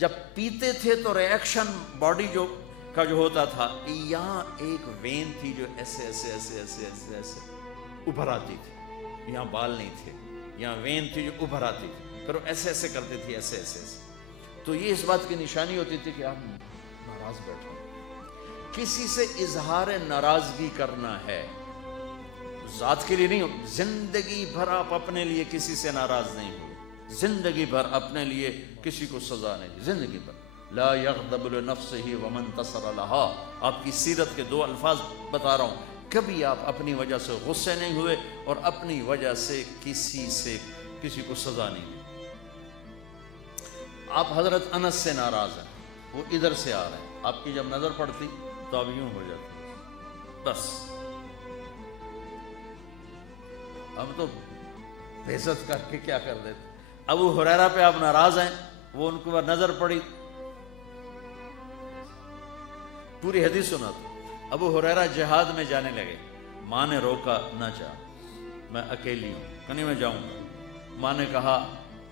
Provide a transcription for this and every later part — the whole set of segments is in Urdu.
جب پیتے تھے تو ریئیکشن باڈی جو ہوتا تھا، یہاں ایک وین تھی جو ایسے ایسے ایسے ایسے ایسے ایسے ابھر آتی تھی، یہاں بال نہیں تھے، یہاں وین تھی جو ابھر آتی تھی، پھر وہ ایسے ایسے کرتی تھی، ایسے ایسے ایسے. تو یہ اس بات کی نشانی ہوتی تھی کہ آپ ناراض بیٹھو. کسی سے اظہار ناراضگی کرنا ہے، ذات کے لیے نہیں، زندگی بھر آپ اپنے لیے کسی سے ناراض نہیں ہوئے، زندگی بھر اپنے لیے کسی کو سزا نہیں دی، زندگی بھر. لا یغضب لنفسہ ومن انتصر لها. آپ کی سیرت کے 2 الفاظ بتا رہا ہوں. کبھی آپ اپنی وجہ سے غصے نہیں ہوئے اور اپنی وجہ سے کسی کو سزا نہیں دی. آپ حضرت انس سے ناراض ہیں، وہ ادھر سے آ رہے ہیں، آپ کی جب نظر پڑتی تو آپ یوں ہو جاتے، بس ہم تو بےعزت کر کے کیا کر دیتے. ابو ہریرہ پہ آپ ناراض ہیں، وہ ان کو نظر پڑی، پوری حدیث سنا تو. ابو ہریرہ جہاد میں جانے لگے، ماں نے روکا، نہ جا، میں اکیلی ہوں، کہیں میں جاؤں گا. ماں نے کہا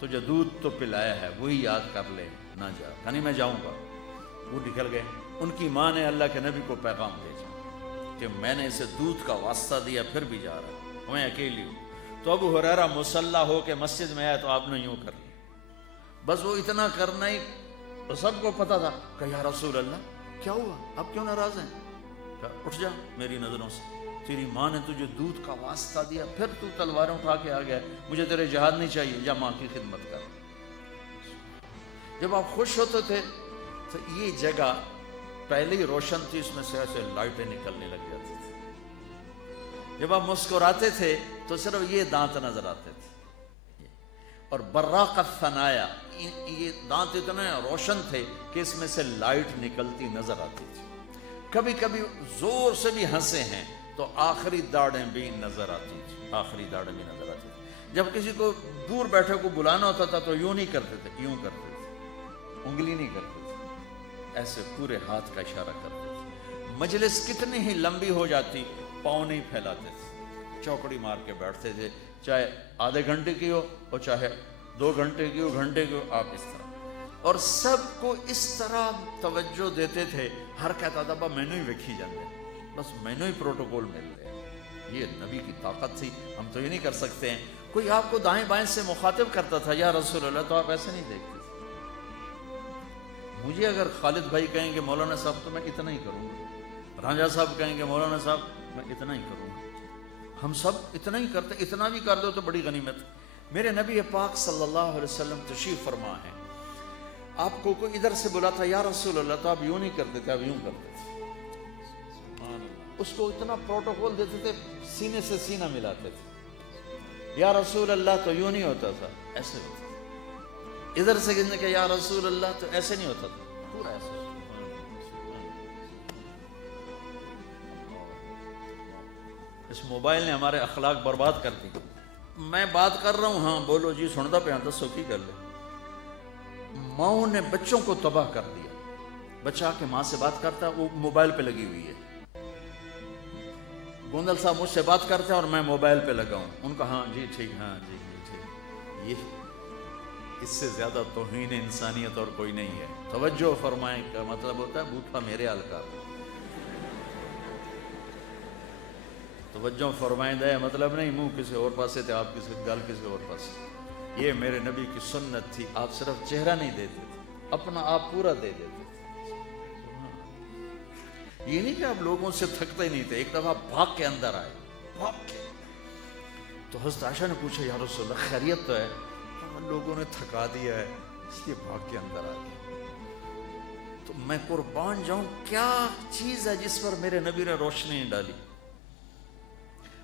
تجھے دودھ تو پلایا ہے وہی یاد کر لے، نہ جا، کہیں میں جاؤں گا. وہ نکل گئے. ان کی ماں نے اللہ کے نبی کو پیغام بھیجا کہ میں نے اسے دودھ کا واسطہ دیا پھر بھی جا رہا ہے، میں اکیلی ہوں. تو ابو ہریرہ مسلح ہو کے مسجد میں آیا تو آپ نے یوں کر لیا، بس وہ اتنا کرنا ہی تو سب کو پتا تھا کہ یا رسول اللہ کیا ہوا، آپ کیوں ناراض ہیں؟ اٹھ جا میری نظروں سے، تیری ماں نے تجھے دودھ کا واسطہ دیا پھر تو تلواریں اٹھا کے آ گیا، مجھے تیرے جہاد نہیں چاہیے، جا ماں کی خدمت کر. جب آپ خوش ہوتے تھے تو یہ جگہ پہلے ہی روشن تھی، اس میں سے ایسے لائٹیں نکلنے لگ جاتی تھی. جب آپ مسکراتے تھے تو صرف یہ دانت نظر آتے تھے، اور براق الثنایا، یہ دانت اتنے روشن تھے کہ اس میں سے لائٹ نکلتی نظر آتی تھی. کبھی کبھی زور سے بھی ہنسے ہیں تو آخری داڑیں بھی نظر آتی تھی، آخری داڑیں بھی نظر آتی تھی. جب کسی کو دور بیٹھے کو بلانا ہوتا تھا تو یوں نہیں کرتے تھے، یوں کرتے تھے، انگلی نہیں کرتے تھے، ایسے پورے ہاتھ کا اشارہ کرتے تھے. مجلس کتنی ہی لمبی ہو جاتی پاؤں نہیں پھیلاتے تھے، چوکڑی مار کے بیٹھتے تھے، چاہے آدھے گھنٹے کی ہو اور چاہے 2 گھنٹے کی ہو، گھنٹے کی ہو، آپ اس طرح. اور سب کو اس طرح توجہ دیتے تھے، ہر کہتا تھا میں نے ہی ویکھی جاندے، بس میں نے ہی پروٹوکول مل رہے. یہ نبی کی طاقت تھی، ہم تو یہ نہیں کر سکتے ہیں. کوئی آپ کو دائیں بائیں سے مخاطب کرتا تھا یا رسول اللہ تو آپ ایسے نہیں دیکھتے تھے. مجھے اگر خالد بھائی کہیں گے مولانا صاحب تو میں اتنا ہی کروں گا، رانجھا صاحب کہیں گے مولانا صاحب میں اتنا ہی کروں گا. ہم سب اتنا ہی کرتے، اتنا بھی کر دو تو بڑی غنیمت. میرے نبی پاک صلی اللہ علیہ وسلم تشریف فرما ہے، آپ کو کوئی ادھر سے بلا تھا یا رسول اللہ تو آپ یوں نہیں کرتے تھے، آپ یوں کرتے تھے. اس کو اتنا پروٹوکول دیتے تھے، سینے سے سینہ ملاتے تھے. یا رسول اللہ تو یوں نہیں ہوتا تھا، ایسے ہوتا تھا. ادھر سے کہنے کہ یا رسول اللہ تو ایسے نہیں ہوتا تھا، پورا ایسے. اس موبائل نے ہمارے اخلاق برباد کر دی. میں بات کر رہا ہوں، ہاں بولو جی سنتا پہ، دسو کی کر لے. ماؤں نے بچوں کو تباہ کر دیا. بچہ کے ماں سے بات کرتا ہے، وہ موبائل پہ لگی ہوئی ہے. گوندل صاحب مجھ سے بات کرتے ہیں اور میں موبائل پہ لگا ہوں، ان کا ہاں جی ٹھیک، ہاں جی ٹھیک. یہ اس سے زیادہ توہین انسانیت اور کوئی نہیں ہے. توجہ فرمائیں کا مطلب ہوتا ہے بوٹھا میرے حال کا. توجہ فرمائیں دے مطلب نہیں منہ کسی اور پاسے تھے، آپ کسی گال کسی اور پاسے. یہ میرے نبی کی سنت تھی، آپ صرف چہرہ نہیں دیتے تھے، اپنا آپ پورا دے دیتے تھے. یہ نہیں کہ آپ لوگوں سے تھکتے ہی نہیں تھے. ایک دفعہ بھاگ کے اندر آئے، بھاگ کے. تو حضرت عائشہ نے پوچھا یا رسول اللہ خیریت تو ہے؟ لوگوں نے تھکا دیا ہے اس لیے بھاگ کے اندر آ گیا. تو میں قربان جاؤں، کیا چیز ہے جس پر میرے نبی نے روشنی ڈالی.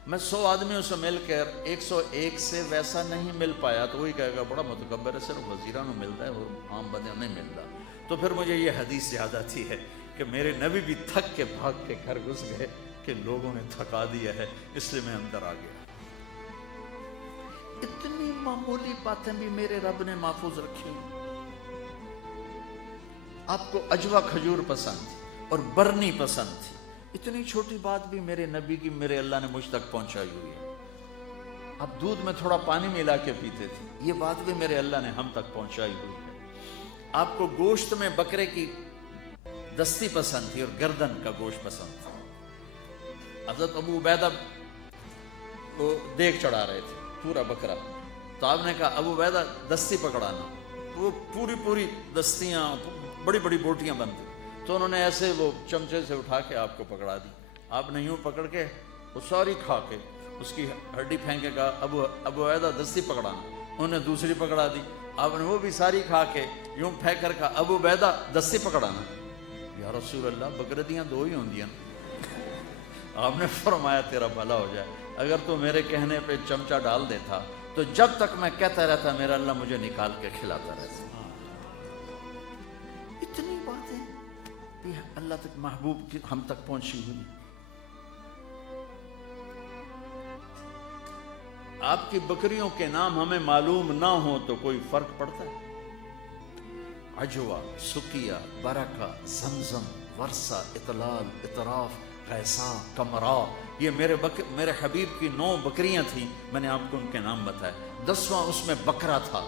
میں 100 آدمیوں سے مل کر 101 سے ویسا نہیں مل پایا تو وہی کہے گا بڑا متکبر ہے، صرف وزیران کو ملتا ہے اور عام بندے نہیں ملتا. تو پھر مجھے یہ حدیث یاد آتی ہے کہ میرے نبی بھی تھک کے بھاگ کے گھر گھس گئے کہ لوگوں نے تھکا دیا ہے اس لیے میں اندر آ گیا. اتنی معمولی باتیں بھی میرے رب نے محفوظ رکھی. آپ کو اجوا کھجور پسند تھی اور برنی پسند تھی، اتنی چھوٹی بات بھی میرے نبی کی میرے اللہ نے مجھ تک پہنچائی ہوئی ہے. آپ دودھ میں تھوڑا پانی ملا کے پیتے تھے، یہ بات بھی میرے اللہ نے ہم تک پہنچائی ہوئی ہے. آپ کو گوشت میں بکرے کی دستی پسند تھی اور گردن کا گوشت پسند تھا۔ حضرت ابو عبیدہ وہ دیگ چڑھا رہے تھے پورا بکرا، تو آپ نے کہا ابو عبیدہ دستی پکڑانا، وہ پوری دستیاں بڑی بڑی بوٹیاں بنتی، تو انہوں نے ایسے وہ چمچے سے اٹھا کے آپ کو پکڑا دی۔ آپ نے یوں پکڑ کے وہ ساری کھا کے اس کی ہڈی پھینک کے کہا ابو عبیدہ دستی پکڑانا، انہوں نے دوسری پکڑا دی، آپ نے وہ بھی ساری کھا کے یوں پھینک کر کہا ابو عبیدہ دستی پکڑانا۔ یا رسول اللہ بکرتیاں دو ہی ہوندیاں۔ آپ نے فرمایا تیرا بھلا ہو جائے، اگر تو میرے کہنے پہ چمچہ ڈال دیتا تو جب تک میں کہتا رہتا میرا اللہ مجھے نکال کے کھلاتا رہتا۔ اتنی باتیں اللہ تک محبوب کی ہم تک پہنچی ہوئی۔ آپ کی بکریوں کے نام ہمیں معلوم نہ ہو تو کوئی فرق پڑتا ہے؟ عجوہ، سکیہ، برکہ، زمزم، ورثہ، اطلال، اطراف، غیسا، کمرا، یہ میرے حبیب کی 9 بکریاں تھیں، میں نے آپ کو ان کے نام بتائے۔ 10واں اس میں بکرا تھا،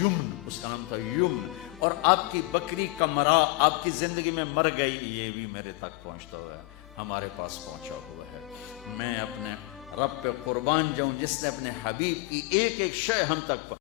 یمن، اس کا نام تھا یمن، اور آپ کی بکری کمرا آپ کی زندگی میں مر گئی، یہ بھی میرے تک پہنچتا ہوا ہے، ہمارے پاس پہنچا ہوا ہے۔ میں اپنے رب پہ قربان جاؤں جس نے اپنے حبیب کی ایک ایک شے ہم تک